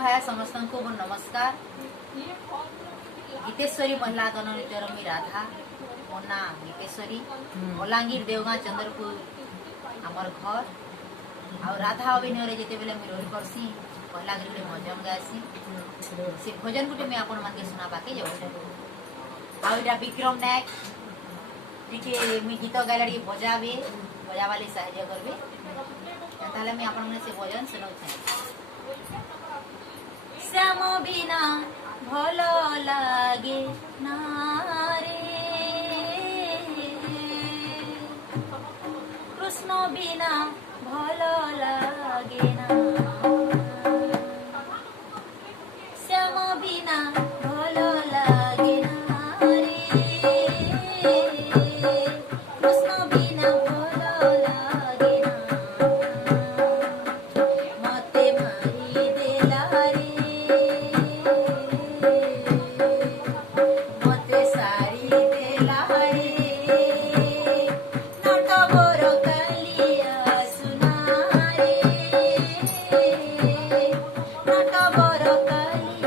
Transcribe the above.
हाय समस्त को नमस्कार। गीतेश्वरी महिला गणनृत्यर मी राधा मो ना गीतेश्वरी बलांगीर देवगाँ चंद्रपुर आमर घर आ राधा अभिनय जिते बेले मुझे रोल करसी पहला गोटे भजन गासी से भजन गोटे मुझे आपण मानके सुनाबाके जाऊँ आईटा विक्रम नायक जी मुझे गीत गाइला बजाबे बजावाले साहाय्य करबे ताले मैं आपण से भजन सुनाऊ श्याम बिना भल लागे ना रे कृष्ण बिना भल लागे ना श्याम बिना भल लागे ना रे कृष्ण बिना भल लागे ना मते मारी देला रे मते सारी देला रे नट बोर कालिया सुना रे नट बोर कालिया